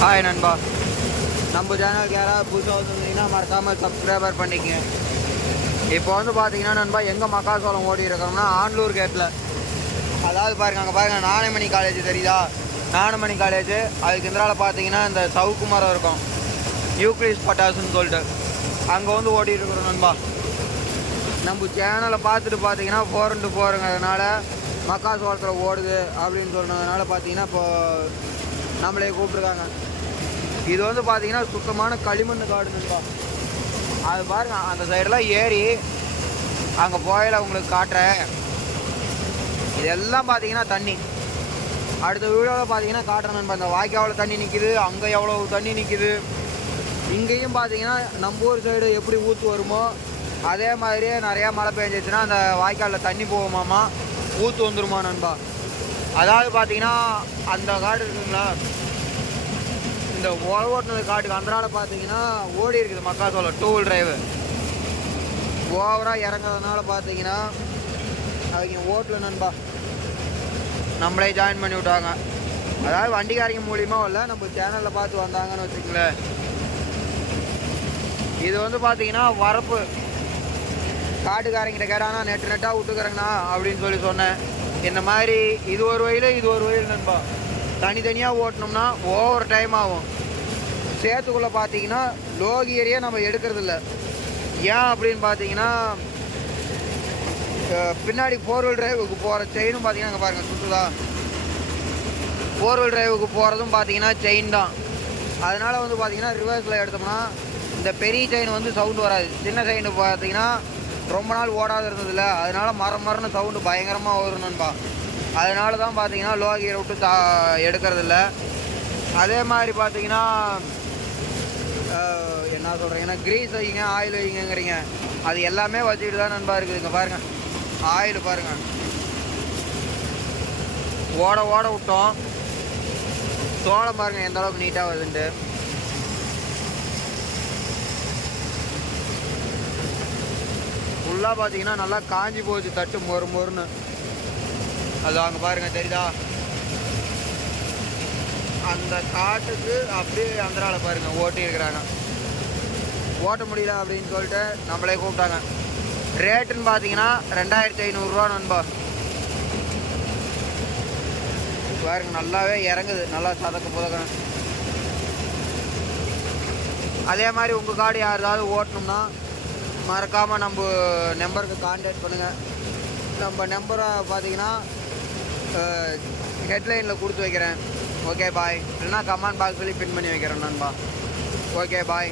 Hi நண்பா. நம்ம சேனலுக்கு யாராவது புதுசாக வந்துருந்தீங்கன்னா மறக்காமல் சப்ஸ்கிரைபர் பண்ணிக்கங்க. இப்போ வந்து பார்த்தீங்கன்னா நண்பா எங்கே மக்காசோளம் ஓடி இருக்கிறோம்னா ஆண்டூர் கேட்டில் அதாவது பாருங்க அங்கே பாருங்க நாணயமணி காலேஜ் தெரியுதா? நாணமணி காலேஜ் அதுக்கு எதிரால பார்த்தீங்கன்னா இந்த சவுக்கு மரம் இருக்கும். யூக்ளிஸ் பட்டாசுன்னு சொல்லிட்டு. அங்கே வந்து ஓடிட்டு இருக்கிறோம் நண்பா. நம்ம சேனலை பார்த்துட்டு பார்த்தீங்கன்னா போரண்டு போகிறங்கிறதுனால மக்காசோளத்தில் ஓடுது அப்படின்னு சொன்னதுனால பார்த்தீங்கன்னா இப்போ நம்மளே கூப்பிட்ருக்காங்க இது வந்து பார்த்தீங்கன்னா சுத்தமான களிமண் காடு நண்பா அது பாருங்க அந்த சைடெல்லாம் ஏறி அங்கே போயில உங்களுக்கு காட்டுறேன் இதெல்லாம் பார்த்தீங்கன்னா தண்ணி. அடுத்த வீடியோவில் பார்த்தீங்கன்னா காட்டுறேன் நண்பா. இந்த வாய்க்காவில் தண்ணி நிற்கிது அங்கே எவ்வளோ தண்ணி நிற்கிது இங்கேயும் பார்த்தீங்கன்னா நம்ம ஊர் சைடு எப்படி ஊற்று வருமோ அதே மாதிரியே நிறையா மழை பெஞ்சிச்சுன்னா அந்த வாய்க்காலில் தண்ணி போகுமாமா ஊற்று வந்துருமா நண்பா. அதாவது பார்த்தீங்கன்னா அந்த காடு இருக்குங்களா? இந்த ஓட்டினது காட்டுக்கு அந்தரால பார்த்தீங்கன்னா ஓடி இருக்குது மக்காசோளம் டூ வீல் டிரைவு ஓவராக இறங்குறதுனால பார்த்தீங்கன்னா அவங்க ஓட்டல நண்பா. நம்மளே ஜாயின் பண்ணி விட்டாங்க. அதாவது வண்டிக்காரங்க மூலியமாக இல்லை நம்ம சேனலில் பார்த்து வந்தாங்கன்னு வச்சுக்கங்களேன். இது வந்து பார்த்தீங்கன்னா வரப்பு. காட்டுக்காரங்கிட்ட கேட்டானா நெட்டு நெட்டாக விட்டுக்கிறேங்கண்ணா அப்படின்னு சொல்லி சொன்னேன். இந்த மாதிரி இது ஒரு வயல் இது ஒரு வயல் நண்பா. தனித்தனியாக ஓட்டினோம்னா ஓவர் டைம் ஆகும். சேத்துக்குள்ளே பார்த்தீங்கன்னா லோகியரியே நம்ம எடுக்கிறது இல்லை ஏன் அப்படின்னு பார்த்தீங்கன்னா பின்னாடி ஃபோர் வீல் டிரைவுக்கு போகிற செயினும் பார்த்தீங்கன்னா அங்கே பாருங்கள் சுற்றுதா ஃபோர் வீல் டிரைவுக்கு போகிறதும் பார்த்தீங்கன்னா செயின் தான். அதனால் வந்து பார்த்தீங்கன்னா ரிவர்ஸில் எடுத்தோம்னா இந்த பெரிய செயின் வந்து சவுண்டு வராது. சின்ன செயின் பார்த்தீங்கன்னா ரொம்ப நாள் ஓடாத இருந்ததில்ல அதனால மரம் மரம்னு சவுண்டு பயங்கரமாக வரும் நண்பா. அதனால தான் பார்த்தீங்கன்னா லோ கியரை விட்டு தா எடுக்கிறதில்ல. அதே மாதிரி பார்த்தீங்கன்னா என்ன சொல்கிறீங்கன்னா க்ரீஸ் வைங்க ஆயில் வைங்கங்கிறீங்க. அது எல்லாமே வச்சுக்கிட்டு தான் நண்பா இருக்குது. இங்கே பாருங்கள் ஆயில் பாருங்கள் ஓட ஓட விட்டோம். சோளம் பாருங்க எந்த அளவுக்கு நீட்டாக வருதுன்ட்டு. ஃபுல்லாக பார்த்தீங்கன்னா நல்லா காஞ்சி போச்சு தட்டு மொறு மொறுன்னு. அது அங்கே பாருங்க தெரியுதா? அந்த காட்டுக்கு அப்படியே அந்தரால பாருங்க ஓட்டி இருக்கிறாங்க. ஓட்ட முடியல அப்படின்னு சொல்லிட்டு நம்மளே கூப்பிட்டாங்க. ரேட்டுன்னு பார்த்தீங்கன்னா ரெண்டாயிரத்தி ஐநூறுரூவா நண்பா. பாருங்க நல்லாவே இறங்குது. நல்லா சதக்க புதக்கணும் அதே மாதிரி உங்கள் காடு யாராவது ஓட்டணும்னா மறக்காமல் நம்ம நம்பருக்கு காண்டாக்ட் பண்ணுங்கள் நம்ம நம்பரை பார்த்தீங்கன்னா ஹெட்லைனில் கொடுத்து வைக்கிறேன். ஓகே பாய் இல்லைன்னா கமெண்ட் பாக்ஸ்லேயும் பின் பண்ணி வைக்கிறேன் நண்பா. Okay bye